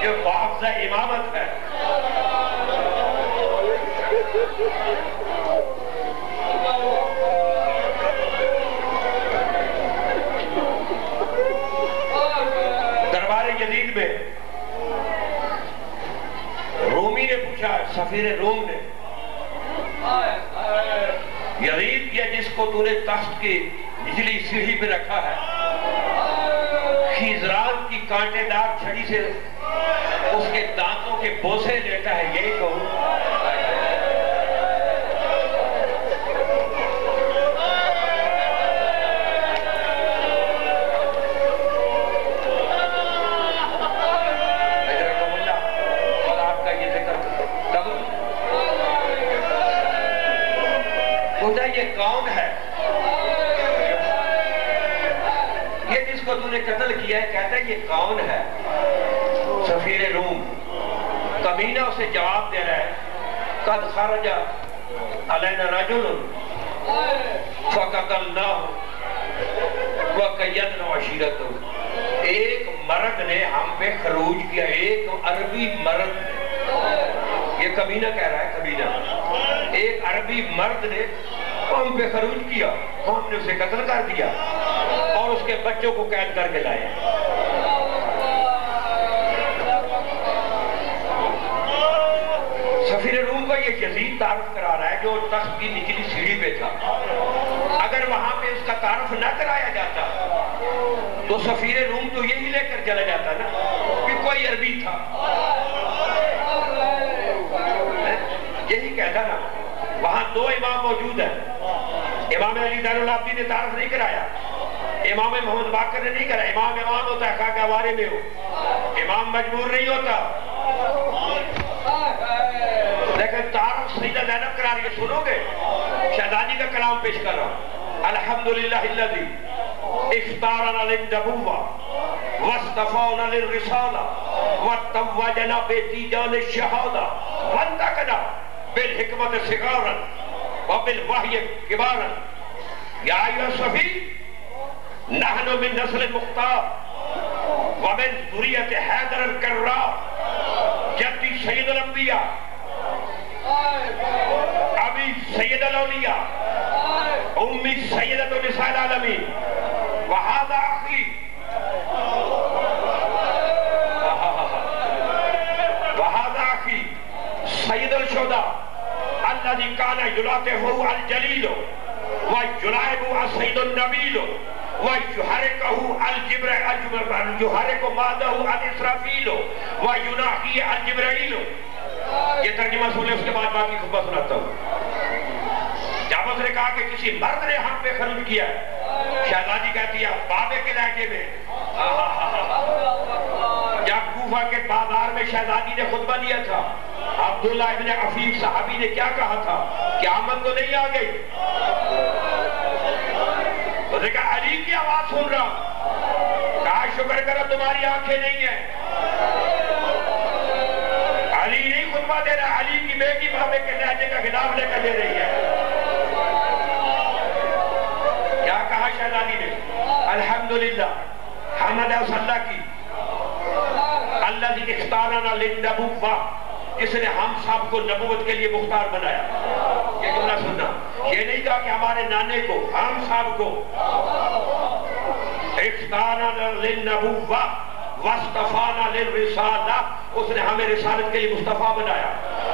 یہ معاوضہ امامت ہے. دربار یزید میں رومی نے پوچھا, سفیر روم نے, یزید کیا جس کو تو نے تخت کی نچلی سیڑھی پہ رکھا ہے, خیزران کی کانٹے دار چھڑی سے اس کے دانتوں کے بوسے لیتا ہے, یہی کہوں. یہ کون ہے یہ جس کو تو نے قتل کیا ہے؟ کہتا ہے یہ کون ہے؟ سفیر روم کمینہ اسے جواب دے رہا ہے, قد خرج علینا رجل فقتلناہ وقیدنا عشیرتہ. ایک مرد نے ہم پہ خروج کیا, ایک عربی مرد نے. یہ کمینہ کہہ رہا ہے, کمینہ ایک عربی مرد نے ہم پہ خروج کیا, ہم نے اسے قتل کر دیا اور اس کے بچوں کو قید کر کے لائے. سفیر روم کا یہ یزید تعارف کرا رہا ہے جو تخت کی نچلی سیڑھی پہ تھا. اگر وہاں پہ اس کا تعارف نہ کرایا جاتا تو سفیر روم تو یہی لے کر چلا جاتا نا کہ کوئی عربی تھا. یہی کہتا نا, وہاں دو امام موجود ہیں. امام علی زین العابدین نے تعارف نہیں کرایا, امام محمد باقر نے نہیں کرایا. امام ہوتا ہے خاک آوارے میں ہو, امام مجبور نہیں ہوتا. لیکن تعارف سیدہ زینب کرا رہی ہے, سنو گے؟ شہزادی کا کلام پیش کر رہا ہوں. الحمدللہ الذی اختارنا للنبوہ واصطفانا للرسالہ وتوجنا بتیجان الشہادہ وانتقنا بالحکمت صغارا وبالوحی کبارا. یا ایھا الصفی نحن من نسل المختار ومن ذریۃ حیدر الکرار جدی سید الانبیاء ابی سید الاولیاء امی سیدۃ نساء العالمین وہذا اخی وہذا اخی سید الشہداء الذي كان يلاطفه الجليل ويلعب السيد النبيل ويحركه يحرك ماده الاسرافيل ويناحي الجبرائيل. یہ ترجمہ سن لیں, اس کے بعد باقی خطبہ سناتا ہوں. جب اس نے کہا کہ کسی مرد نے ہم پہ خروج کیا, شہزادی کہتی ہے بابے کے لہجے میں. جب کوفہ کے بازار میں شہزادی نے خطبہ دیا تھا, عبداللہ ابن عفیف صحابی نے کیا کہا تھا؟ قیامت تو نہیں آ گئی. اس نے کہا علی کی آواز سن رہا. کہا شکر کرو تمہاری آنکھیں نہیں ہیں. علی نہیں خطبہ دے رہا, علی کی بیٹی بابے کے لہجے کا خطاب لے کر دے رہی ہے. کیا کہا شہزادی نے؟ الحمدللہ, حمد ہے اس اللہ کی, الذی اختارنا للنبوہ, جس نے ہم سب کو نبوت کے لیے مختار بنایا. یہ جملہ سننا, یہ نہیں کہا کہ ہمارے نانے کو, ہم سب کو. اختارنا للنبوہ واصطفانا للرسالہ, اس نے ہمیں رسالت کے لیے مصطفیٰ بنایا.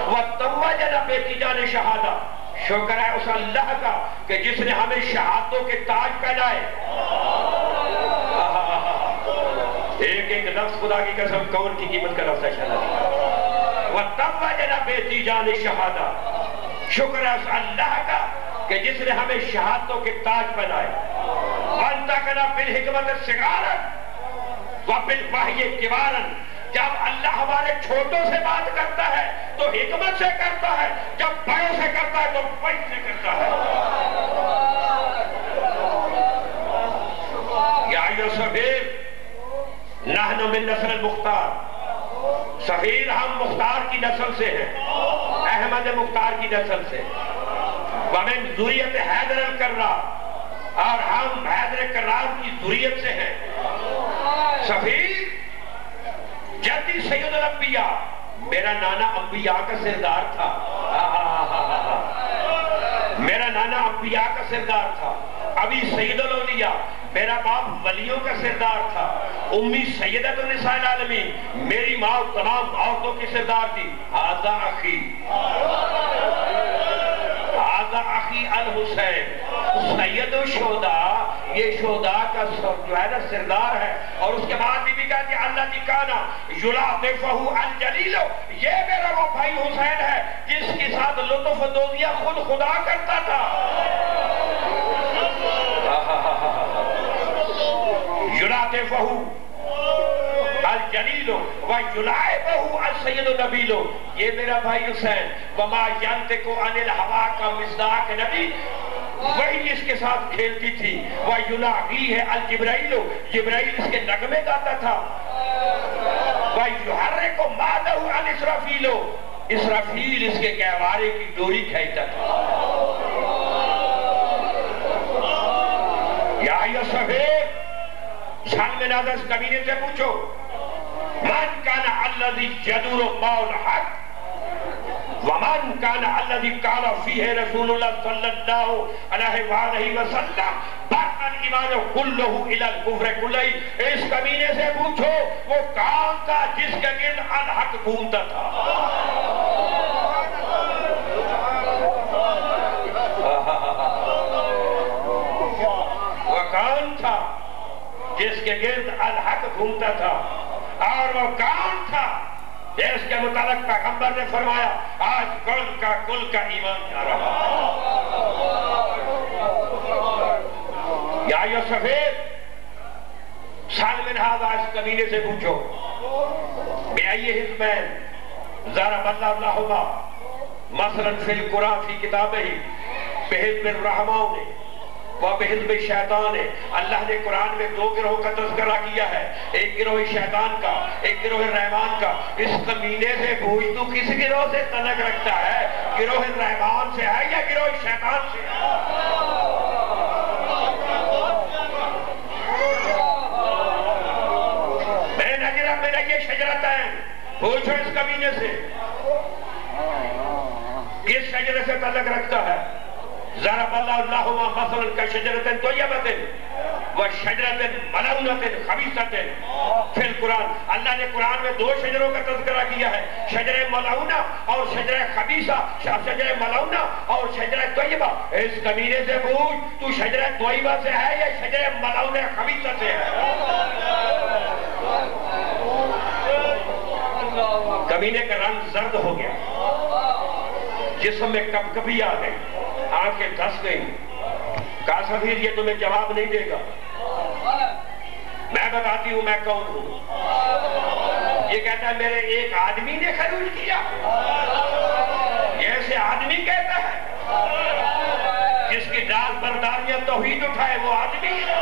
وتوجنا بتیجان شہادہ, شکر ہے اس اللہ کا کہ جس نے ہمیں شہادتوں کے تاج پہنائے. ایک ایک لفظ خدا کی قسم کون کی قیمت کا لفظ ہے شہادت. وتوجنا بتیجان شہادہ, شکر ہے اس اللہ کا کہ جس نے ہمیں شہادتوں کے تاج پہنائے. وانتقنا بالحکمت صغارا وبالوحی کبارا, جب اللہ ہمارے چھوٹوں سے بات کرتا ہے تو حکمت سے کرتا ہے، جب بڑوں سے کرتا ہے تو فیض سے کرتا ہے۔ یا ایھا الصغیر نحن من نسل المختار، صغیر ہم مختار کی نسل سے ہیں، احمد مختار کی نسل سے، ومن ذریت حیدر الکرار، اور ہم حیدر کرار کی ذریت سے ہیں۔ صغیر جدی سید الانبیاء، میرا نانا انبیاء کا سردار تھا، میرا نانا انبیاء کا سردار تھا۔ ابھی سید الاولیاء، میرا باپ ولیوں کا سردار تھا۔ امی سیدۃ النساء العالمین، میری ماں تمام عورتوں کی سردار تھی۔ ھذا اخی، ھذا اخی الحسین سید الشہداء، یہ شہداء کا جو ہے نا سردار ہے۔ اور اس کے بعد بھی کہتی الذی کان یلاطفہ الجلیل، یہ میرا وہ بھائی حسین ہے جس کے ساتھ لطف دوزیاں خود خدا کرتا تھا۔ یلاطفہ الجلیل ویلعبہ السید النبیل، یہ میرا بھائی حسین۔ وما ینطق عن الہویٰ کا مصداق نبی، وہی اس کے ساتھ کھیلتی تھی۔ وَيُلَعْغِيهِ الْجِبْرَائِيلُ، جبرائیل اس کے نغمے گاتا تھا۔ وَيُحَرِّكُ مَعْدَهُ الْإِسْرَافِيلُ، اسرافیل اس کے گہوارے کی ڈوری کھینچتا تھا۔ یا ایھا الصغیر، شان میں نازل اس کمینے سے پوچھو، من کان الذی یدور مع الحق ومن کان الذی قال فیہ رسول اللہ صلی اللہ علیہ وآلہ وسلم بَرَّ الْإِيمَانُ كُلُّهُ إِلَى الْكُفْرِ كُلِّهِ، اس کمینے سے پوچھو وہ کون تھا جس کے گرد الحق گھومتا تھا؟ وہ کون تھا جس کے گرد الحق گھومتا تھا؟ اور وہ کون تھا اس کے متعلق پیغمبر نے فرمایا آج کل کا ایمان جا رہا۔ یا ایھا الصغیر، سال من ھذا، اس کمینے سے پوچھو، بأی حزبین ضرب اللہ لہما مثلا فی القرآن فی کتابہ بحزب الرحمن وبحزب الشیطان، اللہ نے قرآن میں دو گروہ کا تذکرہ کیا ہے، ایک گروہ شیطان کا، ایک گروہ رحمان کا۔ اس کمینے سے پوچھ تو کس گروہ سے تعلق رکھتا ہے؟ گروہ رحمان سے ہے یا گروہ شیطان سے ہے؟ میں نجرہ میرا یہ شجرتین، پوچھو اس کمینے سے کس شجرے سے تعلق رکھتا ہے؟ ضرب اللہ لہما مثلا کشجرۃ طیبۃ وشجرۃ ملعونۃ خبیثۃ فی القرآن، اللہ نے قرآن میں دو شجروں کا تذکرہ کیا ہے، شجرہ ملعونہ اور شجرہ خبیثہ، شجرہ ملعونہ اور شجرہ طیبہ۔ اس کمینے سے پوچھ تو شجرہ طیبہ سے ہے یا شجرہ ملعونہ خبیثہ سے ہے؟ کمینے کا رنگ زرد ہو گیا، جسم میں کپکپی آ گئی، آنکھیں دھس گئی۔ کہا صغیر یہ تمہیں جواب نہیں دے گا، میں بتاتی ہوں میں کون ہوں۔ یہ کہتا ہے میرے ایک آدمی نے خروج کیا، یہ ایسے آدمی کہتا ہے جس کی ڈال برداریاں توحید اٹھائے وہ آدمی ہے۔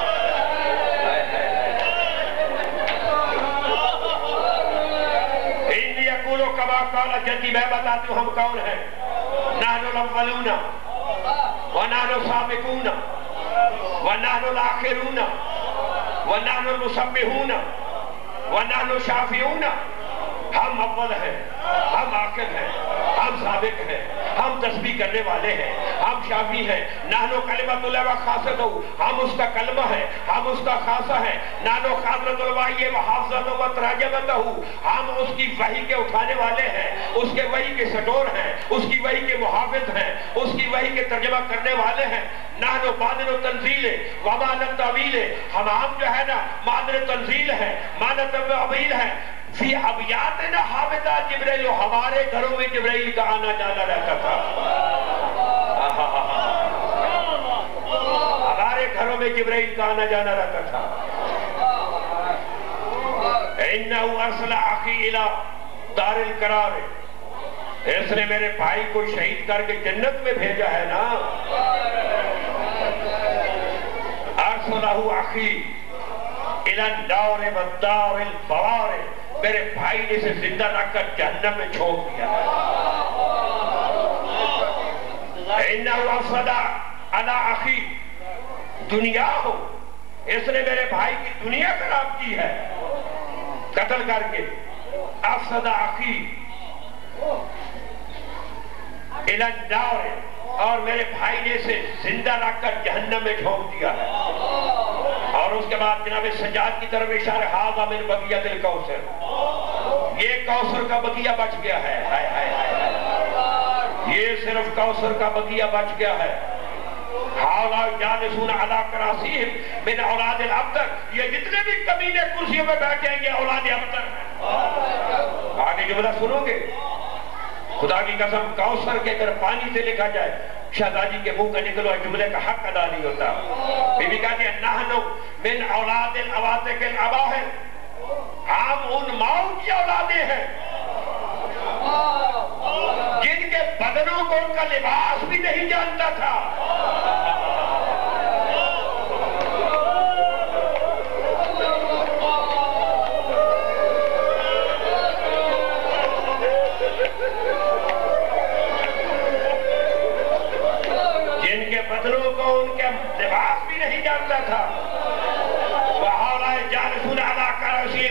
انی اقول کما قال جدی، میں بتاتی ہوں ہم کون ہیں۔ نحن الاولون ونحن السابقون ونحن الآخرون ونحن المسبحون ونحن الشافعون، ہم اول ہیں، ہم آخر ہیں، ہم سابق ہیں، ہم تسبیح کرنے والے ہیں، ہم شافی ہیں۔ نحن کلمۃ اللہ و خاصتہ، ہم اس کا کلمہ ہے، ہم اس کا خاصہ ہے۔ نحن خاصۃ الوحی و حافظتہ و تراجمتہ، ہم اس کی وحی کے اٹھانے والے ہیں، اس کے وحی کے سٹور ہیں، اس کی وحی کے محافظ ہیں، اس کی وحی کے ترجمہ کرنے والے ہیں۔ نحن مادر تنزیل و معنی تعویل، ہم جو ہے نا مادر تنزیل ہے، معنی تعویل ہے۔ فی ابیاتنا حافظہ جبرائیل، ہمارے گھروں میں جبرائیل کا آنا جانا رہتا تھا، ہمارے گھروں میں جبرائیل کا آنا جانا رہتا تھا۔ انہو ارسل اخی الی دار القرار، اس نے میرے بھائی کو شہید کر کے جنت میں بھیجا ہے نا. ارسلہ اخی الی النار والدار البوار، میرے بھائی نے اسے زندہ رکھ کر جہنم میں چھوڑ دیا. انہ افسد علی اخی دنیا ہو، اس نے میرے بھائی کی دنیا خراب کی ہے قتل کر کے. افسد اخی الی النار، اور میرے بھائی نے اسے زندہ رکھ کر جہنم میں جھونک دیا ہے. اور اس کے بعد جناب سجاد کی طرف اشارہ، ھذا من بقیۃ الکوثر، یہ کوثر کا بقیہ بچ گیا ہے. ہائے ہائے ہائے، یہ صرف کوثر کا بقیہ بچ گیا ہے. ھذا جالسون علی کراسیہم من اولاد الابتر، یہ جتنے بھی کمینے کرسیوں پہ بیٹھیں گے اولاد ابتر ہیں. آگے جملہ سنو گے، خدا کی قسم کوثر کے اگر پانی سے لکھا جائے شہزادی کے منہ کا نکلو جملے کا حق ادا نہیں ہوتا. بی بی کہتی ہے نحنو من اولاد العواتق الاباہر، ہم ان ماؤں کی اولادیں ہیں جن کے بدنوں کو ان کا لباس بھی نہیں جانتا تھا. بدنوں کو ان کے لباس بھی نہیں جانتا تھا. وَحَوْلَئِ جَالِسُونَ عَلَىٰ كَرَاسِيٍ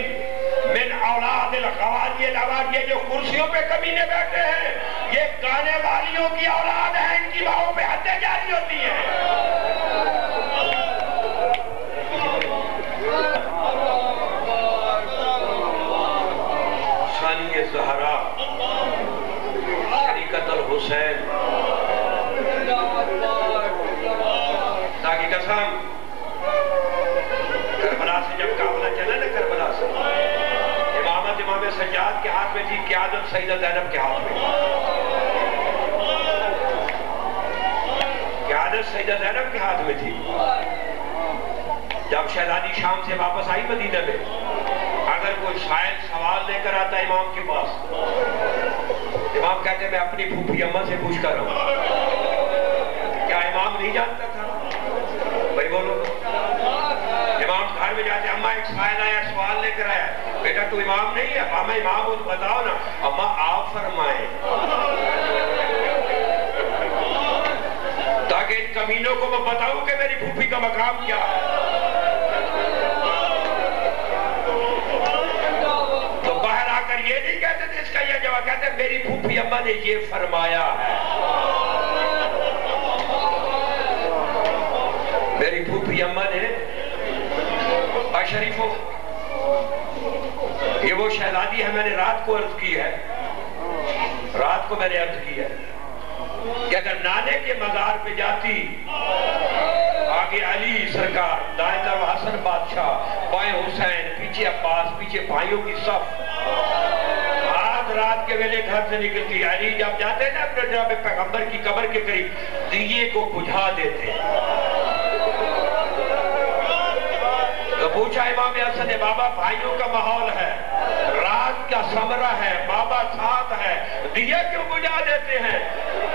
مِّنْ أَوْلَادِ الْخَوَالِيِ الْأَوَادِ، یہ جو کرسیوں پہ کمینے بیٹھے ہیں یہ گانے والیوں کی اولاد ہیں، ان کی ماؤں پہ حدیں جاری ہوتی ہیں. ثانی زہرا شریکت الحسین، کربلا سے جب قافلہ چلا نا، کربلا سے امامت امام سجاد کے ہاتھ میں تھی، قیادت سیدہ زینب کے ہاتھ میں. قیادت سیدہ زینب کے ہاتھ میں تھی. جب شہزادی شام سے واپس آئی مدینہ میں، اگر کوئی سائل سوال لے کر آتا امام کے پاس، امام کہتے میں اپنی پھوپھی اماں سے پوچھ کر رہا ہوں. کیا امام نہیں جانتا تھا؟ بھائی بولو. امام گھر میں جاتے، اماں ایک سائل آیا سوال لے کر آیا. بیٹا تو امام نہیں ہے؟ اماں امام ہو تو بتاؤ نا. اماں آپ فرمائیں، تاکہ ان کمینوں کو میں بتاؤں کہ میری پھوپھی کا مقام کیا ہے. تو باہر آ کر یہ نہیں کہتے تھے اس کا یہ جواب، کہتے میری پھوپھی اماں نے یہ فرمایا ہے. میری پھوپھی اماں نے شریفوں، یہ وہ شہزادی ہے، میں نے رات کو عرض کی ہے، رات کو میں نے عرض کی ہے کہ اگر نانے کے مزار پہ جاتی، آگے علی سرکار، دائیں طرف حسن بادشاہ، بائیں حسین، پیچھے عباس، پیچھے بھائیوں کی صف، آج رات کے ویلے گھر سے نکلتی. علی جب جاتے ہیں نا اپنے جناب پیغمبر کی قبر کے قریب، دیے کو بجھا دیتے. تو پوچھا امام حسن نے، بابا بھائیوں کا ماحول ہے، رات کا سمرہ ہے، بابا ساتھ ہے، دیے کیوں بجھا دیتے ہیں؟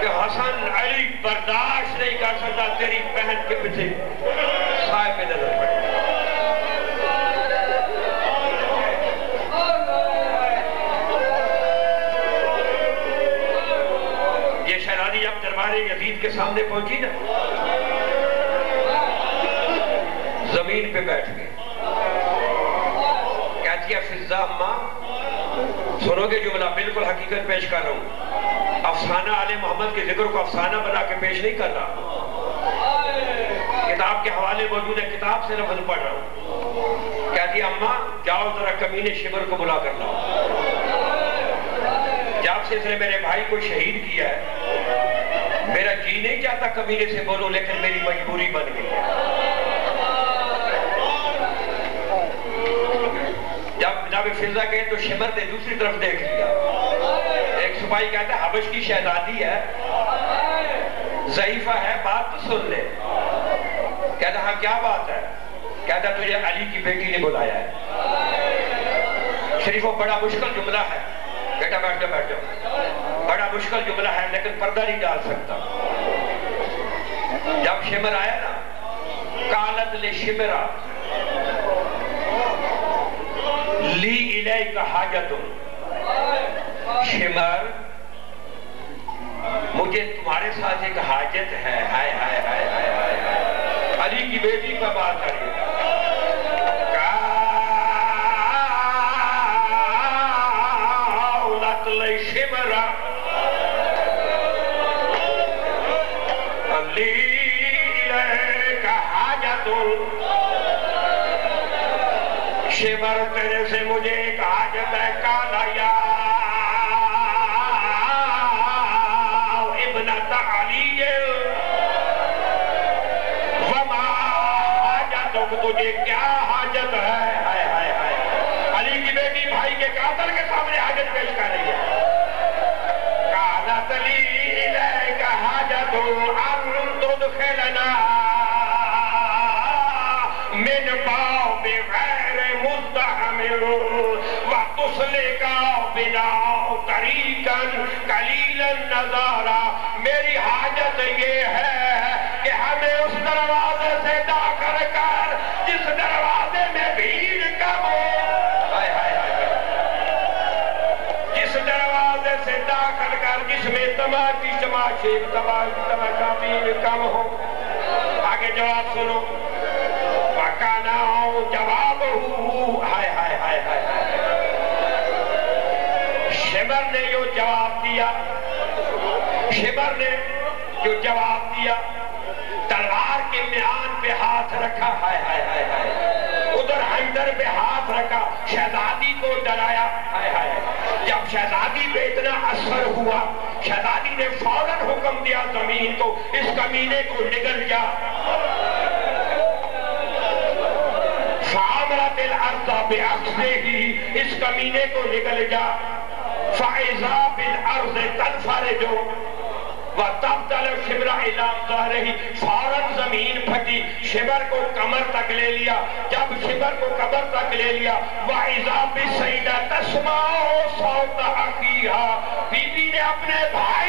کہ حسن علی برداشت نہیں کر سکتا تیری بہن کے پیچھے سائے پہ نظر پڑے. یہ شہزادی جب دربار یزید کے سامنے پہنچی نا، زمین پہ بیٹھ گئے. کہتی ہے فضا اماں، سنو گے جملہ بالکل حقیقت پیش کر رہا ہوں، افسانہ آل محمد کے ذکر کو افسانہ بنا کے پیش نہیں کر رہا، کتاب کے حوالے موجود ہے، کتاب سے لفظ پڑھ رہا ہوں. کہتی ہے اماں جاؤ ذرا کمینے شمر کو بلا کر لاؤ. جب سے اس نے میرے بھائی کو شہید کیا ہے، میرا جی نہیں چاہتا کمینے سے بولو، لیکن میری مجبوری بن گئی ہے. جب فضا گئے تو شمر نے دوسری طرف دیکھ لیا. ایک سپاہی کہتا ہے حبش کی شہزادی ہے، ضعیفہ ہے، بات تو سن لے. کہتا ہاں کیا بات ہے؟ کہتا تجھے علی کی بیٹی نے بلایا ہے. شریفوں بڑا مشکل جملہ ہے، بیٹا بیٹھ جاؤ بیٹھ جاؤ. بڑا مشکل جملہ ہے لیکن پردہ نہیں ڈال سکتا. جب شمر آیا نا قالت لشمرا لی الیک حاجت، شمر مجھے تمہارے ساتھ ایک حاجت ہے. ہائے ہائے ہائے ہائے ہائے ہائے، علی کی بیٹی پر بات کریے. قالت لشمرا لی الیک حاجت، شمر تیرے سے مجھے ایک حاجت ہے. کالا یا ابنت علی وما حاجتک، تجھے کیا حاجت ہے؟ ہائے ہائے ہائے، علی کی بیٹی بھائی کے قاتل کے سامنے حاجت پیش کر رہی ہے. قالت لی الیک حاجت ان تدخلنا من باب غیر مزدحم وتسلک بنا طریقا قلیلا النظارہ. میری حاجت یہ ہے کہ ہمیں اس دروازے سے داخل کر جس دروازے میں بھیڑ کم ہو، جس دروازے سے داخل کر جس میں تماشے تماشا بھیڑ کم ہو. آگے جواب سنو. وَكَانَ جَوَابُهُ، ہائے ہائے ہائے ہائے ہائے، شمر نے جو جواب دیا، شمر نے جو جواب دیا، تلوار کے میان پہ ہاتھ رکھا. ہائے ہائے ہائے ہائے، ادھر ہنڈر پہ ہاتھ رکھا، شہزادی کو ڈرایا. ہائے ہائے، جب شہزادی پہ اتنا اثر ہوا، شہزادی نے فوراً حکم دیا زمین کو اس کمینے کو نگل جا. فَعَمْرَتِ الْأَرْضَ بِعَقْسِهِ، اس کمینے کو نگل جا. فَإِذَا بِالْأَرْضِ تَنْفَرِجُ وَتَبْدَلَ شِمْرَ إِلَىٰ ظَهْرِهِ، فوراً زمین پھٹی، شمر کو کمر تک لے لیا. جب شمر کو کمر تک لے لیا، وَإِذَا بِالسَّيْدَةِ تَسْمَعُ صَوْتَ أَخِيهَا، بی بی نے اپنے بھائی